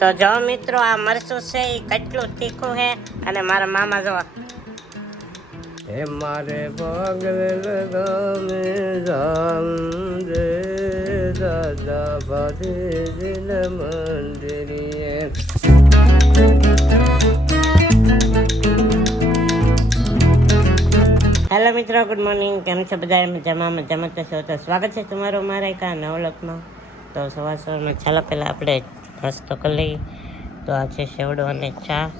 તો જો મિત્રો આ મરચું છે એ કેટલું તીખું છે? અને મારા મામા જો હે મારે પગલ ગમે જામ રે દાદા ભાતીજીન મંદિરીએ. હેલો મિત્રો ગુડ મોર્નિંગ. કેમ છો? બધા મજામાં? મજામાં તો છો? તો સ્વાગત છે તમારું મારા એક આ નવલકમાં? તો સવાર સવારમાં ચાલો, પહેલાં આપણે નાસ્તો કરી લઈએ. તો આ છે સેવડો અને ચા.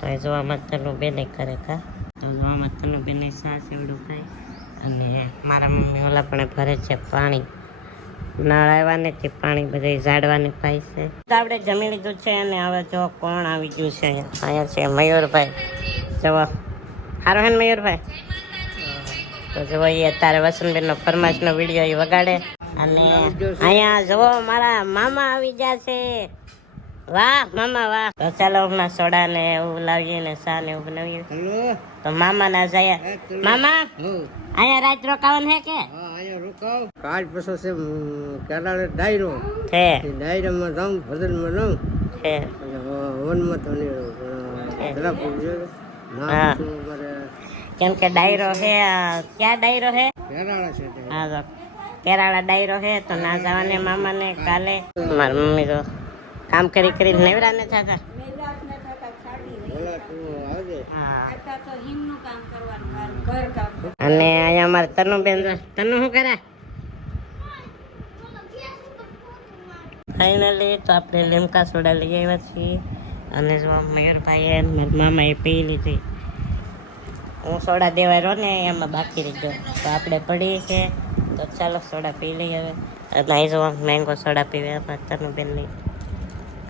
તો એ જોવા માતાનું બેને કરે કા? તો જોવા માતાનું બેને ચા સેવડું ખાય. અને મારા મમ્મી ઓલા પણ ભરે છે પાણી. નળ આવ્યા તે પાણી બધે ઝાડવાને પાય છે. તો આપણે જમી લીધું છે અને હવે જો કોણ આવી ગયું છે અહીંયા. છે મયુરભાઈ. જવા સારું હે મયુરભાઈ? તો જુઓ એ અત્યારે વસંતબેનનો ફરમાશનો વીડિયો એ વગાડે. અને અહીંયા જુઓ મારા મામા આવી ગયા છે. વાહ મામા વાહ. તો ચાલો હમણાં સોડા ને એવું લાવીએ ને ચા ને એવું બનાવીએ. તો મામા ના જાય મામા અહીંયા રાત રોકાવાનું હે કે? કાલ પછી છે કેરાળે ડાયરો. છે ડાયરામાં જાઉં ભજનમાં જાઉં. છે વનમાં તો નહીં કેમ કે ડાયરો હે આ ક્યાં ડાયરો હે? છે હા કેરાળા ડાયરો હે તો ના જવાને મામાને કાલે. મારા મમ્મી તો કામ કરી કરી નેવરા ને થતા. અને અહીંયા અમારે તનુ બેન તનુ શું કરે? ફાઇનલી તો આપણે લીમકા સોડા લઈ આવ્યા છીએ. અને જો મયુરભાઈએ મારા મામાએ પી લીધી. હું સોડા દેવા રહ્યો ને એમાં બાકી રહી ગયો. તો આપણે પડી છે તો ચાલો સોડા પી લઈએ હવે. નાઈ જોવા મેંગો સોડા પીવે ખાતરનું બેન નહીં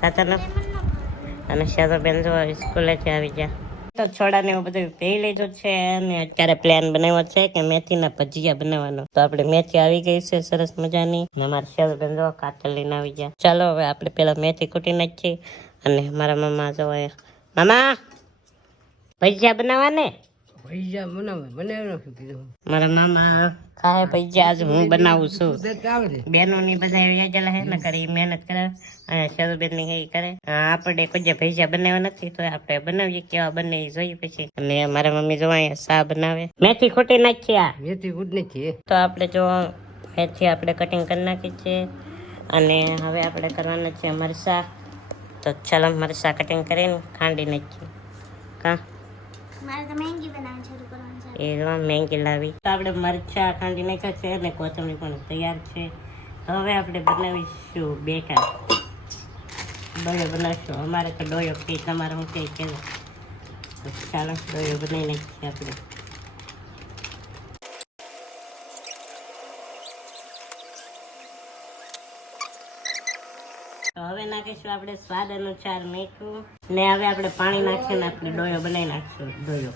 ખાતરનું અને શાદો બેન જો સ્કૂલેથી આવી ગયા. તો છોડા ને એવું બધું પી લીધું છે અને અત્યારે પ્લાન બનાવ્યો છે કે મેથીના ભજીયા બનાવવાનો. તો આપણે મેથી આવી ગઈ છે, સરસ મજાની. અને અમારા શેર બેન જો કાતર લઈને આવી ગયા. ચાલો હવે આપણે પેલા મેથી કૂટી નાખીએ અને મારા મમ્મા જો મામા! ભજીયા બનાવવા ને ભૈયા બનાવે કીધું? મારા મામા ખાય ભજીયા આજ હું બનાવું છું. તે બેનોની બધા વ્યાજેલા હે ને કરી મહેનત કરે. અને શરૂબેનની એ કરે. આપણે કોઈ જે બનાવ્યા નથી તો આપણે બનાવીએ કેવા બને એ જોઈએ પછી. અને મારા મમ્મી જો અહીંયા સા બનાવે? મેથી ખોટી નાખ્યા મેથી ગુડ નથી તો આપણે જો મેથી આપણે કટિંગ કરી નાખી છે. અને હવે આપણે કરવાના છે મરસા તો ચાલો મરસા કટિંગ કરીને ખાંડી નાખીએ. કા મારે તો મહેંગી બનાવવાનું શરૂ કરવાનું છે. એ જો, મેંગી લાવી. તો આપણે મરચા ખાંડી નાખ્યા છે અને કોથમરી પણ તૈયાર છે. તો હવે આપણે બનાવીશું બેટા ડોયો બનાવશું. અમારે તો ડોયો કે, તમારે હું કંઈ કે તો ચાલો, ડોયો બનાવી નાખીએ આપણે. હવે નાખીશું આપણે સ્વાદ અનુસાર મીઠું. ને હવે આપણે પાણી નાખીને આપણે ડોયો બનાવી નાખશું, ડોયો.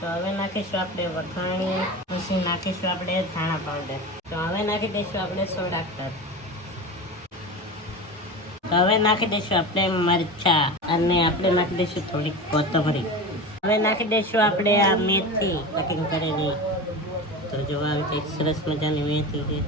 તો હવે નાખીશું આપણે વખાણી પછી નાખીશું આપણે ધાણા પાવડર તો હવે નાખી દઈશું આપણે સોડા તો હવે નાખી દઈશું આપણે મરચા અને આપણે નાખી દઈશું થોડીક કોથમરી. હવે નાખી દઈશું આપણે આ મેથી કટિંગ કરેલી. તો જોવા આમ સરસ મજાની મેથી છે.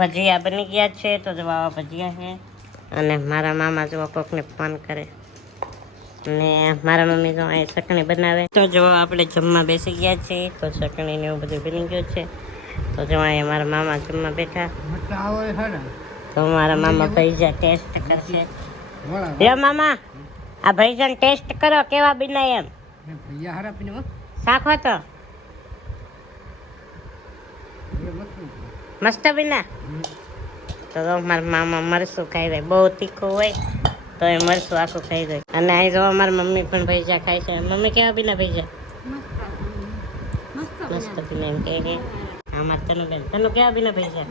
ભજીયા બની ગયા છે તો જો આવા ભજીયા છે. અને મારા મામા જો કોકને ફોન કરે. ને મારા મમ્મી જો અહીં ચટણી બનાવે. તો જો આપણે જમવા બેસી ગયા છીએ તો ચટણી ને એવું બધું બની ગયું છે. તો જો અહીંયા મારા મામા જમવા બેઠા. તો મારા મામા ભૈજા ટેસ્ટ કરશે. લ્યો મામા આ ભૈજાન ટેસ્ટ કરો કેવા બિના એમ? ભૈયા હારા પીને હો. તો એ મસ્ત મસ્ત બિના તો મારા મામા મરસું ખાઈ જાય બહુ તીખું હોય તો એ મરસું આખું ખાઈ જાય અને અહીં જો મારી મમ્મી પણ ભૈજા ખાય છે મમ્મી કેવા બીના ભૈજા મસ્ત બિના એમ કહે છે આમાં તનુ બેન તનુ કેવા બીના ભૈજા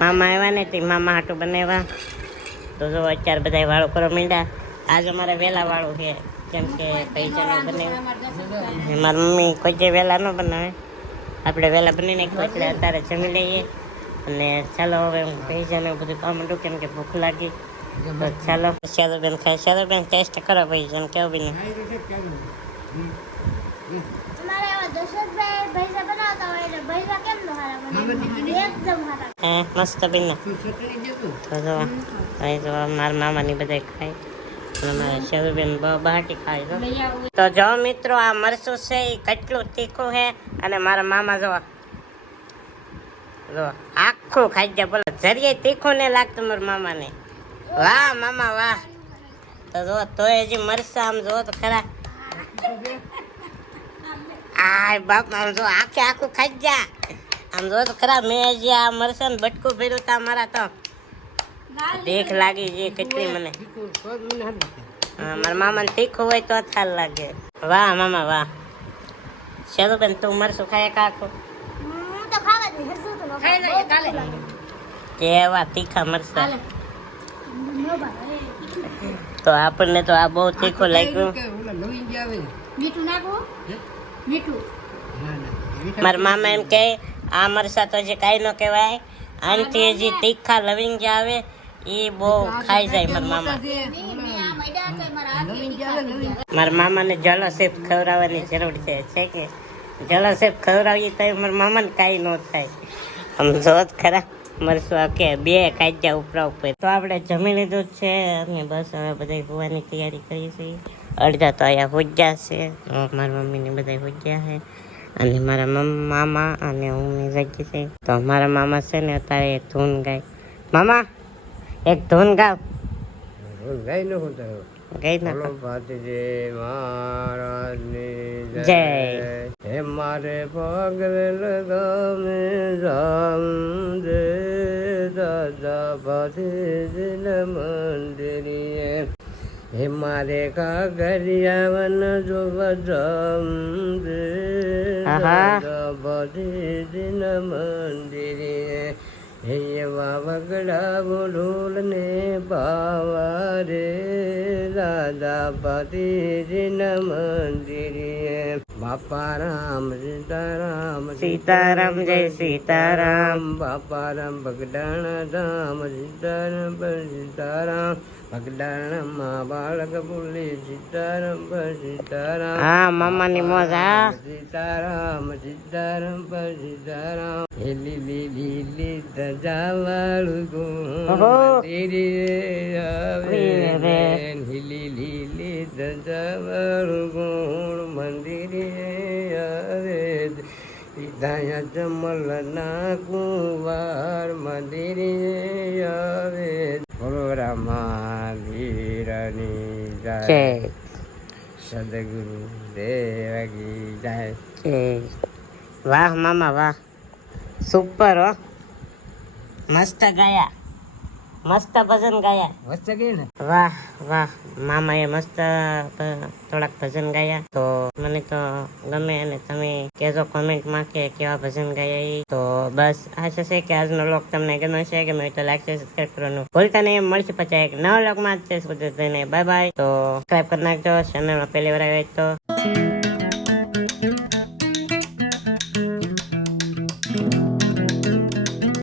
મામા આવ્યા ને તે મામા હાટું બનાવ્યા તો જો અત્યારે બધા વાળું કરો મીંડા આજે અમારે વેલા વાળું છે કેમ કે પૈસા બનાવ્યું મારી મમ્મી કોઈ જે વેલા ન બનાવે આપણે વહેલા બની નાખ્યું એટલે અત્યારે જમી લઈએ. અને ચાલો હવે હું પૈસાને બધું કામ મંડું કેમ કે ભૂખ લાગી. તો ચાલો. બેન ખાય શાદુબેન ટેસ્ટ કરો પૈસા કેવું બી તમારે એવા દશરથભાઈ ભૈસા બનાવતા હોય એટલે ભૈસા કેમ નો હારા બને? એકદમ હારા. હે મસ્ત બીને મારા મામાની બધા ખાય. અને મારા શાદુબેન બહાટી ખાય તો જો મિત્રો આ મરચું છે એ કેટલું તીખું છે? અને મારા મામા જો જો આખું ખાઈ જાય બોલો જરીએ તીખું ને લાગતું મારા મામાને. વાહ, મામા, વાહ. તો જો તો હજી મરસા આમ જો તો ખરા. આ બાપ, આમ જો આખે આખું ખાઈ જા આમ જો તો ખરા, મેં હજી આ મરસા ને બટકું ભર્યું તા મારા તો. દેખ લાગી છે કેટલી મને. મારા મામાને તીખું હોય તો થાલ લાગે. વાહ, મામા, વાહ. તું ખાય કાકો હું તો તો ખાય તીખું કેવા તીખા મરસા તો આપણને તો આ બહુ તીખું લાગ્યું કે મારા મામા એમ કહે આ મરસા તો જે કાંઈ ન કહેવાય આનથી જે તીખા લવિંગ જે આવે એ બહુ ખાઈ જાય મારા મામા મારા મામાને જલો સેપ ખવડાવવાની જરૂર છે. છે કે? જલો ખવડાવીએ તો મારા મામાને કાંઈ ન થાય. આમ જો જ ખરા મરશું કે બે કાયદા ઉપરા ઉપર. તો આપણે જમી લીધું છે અને બસ હવે બધા હોવાની તૈયારી કરી છે. અડધા તો અહીંયા હોજ્યા છે. મારા મમ્મીને બધા હોજ્યા છે. અને મારા મામા અને હું જાગી છે. તો મારા મામા છે ને અત્યારે ધૂન ગાય. મામા, એક ધૂન ગાવ. ધૂન ગાઈ ન ગઈ બોલો ના ભાતીજી મહારાજની જય. હે મારે પગલ ગામે રામ દે. દાદા ભાતીજી મંદિરીએ. હે મારે કાગરિયાવન જો જામ દાદા મંદિરીએ. હે એવા વગડા બોલુલ ને પાવા રે દાદા પતિજીના મંદિરે. બાપા રામ સીતારામ સીતારામ જય સીતારામ બાપા રામ ભગડાણા રામ સીતારામ સીતારામ બગડાણામાં બાળક બોલી સીતારામ સીતારામ. હા મામાની મોજ સીતારામ સીતારામ પર સીતારામ. હે લીલી લીલી ધજાવાળું ઓહો. મંદિરે આવે રે લીલી લીલી ધજાવાળું ગુણ મંદિરે આવે સીધાયા જમલ કુંવાર મંદિરે આવે બોલો રામા વીરની જય. સદગુરુ દેવકી જય જય વાહ મામા વાહ. સુપર હો. મસ્ત ગાયા. મસ્ત ભજન ગાયા. મસ્ત ગયું ને? વાહ વાહ મામાએ મસ્ત થોડાક ભજન ગાયા. તો મને તો ગમે અને તમે કહેજો કોમેન્ટમાં કે કેવા ભજન ગાયા એ તો બસ આશા છે કે આજનો લોક તમને ગમ્યો છે કે મેં તો લાઈક છે સબસ્ક્રાઈબ કરવાનું ભૂલતા નહીં. મળશે પછી એક નવા લોકમાં જ છે બાય બાય. તો સબસ્ક્રાઈબ કરી નાખજો. ચેનલમાં પહેલી વાર આવ્યા હોય તો.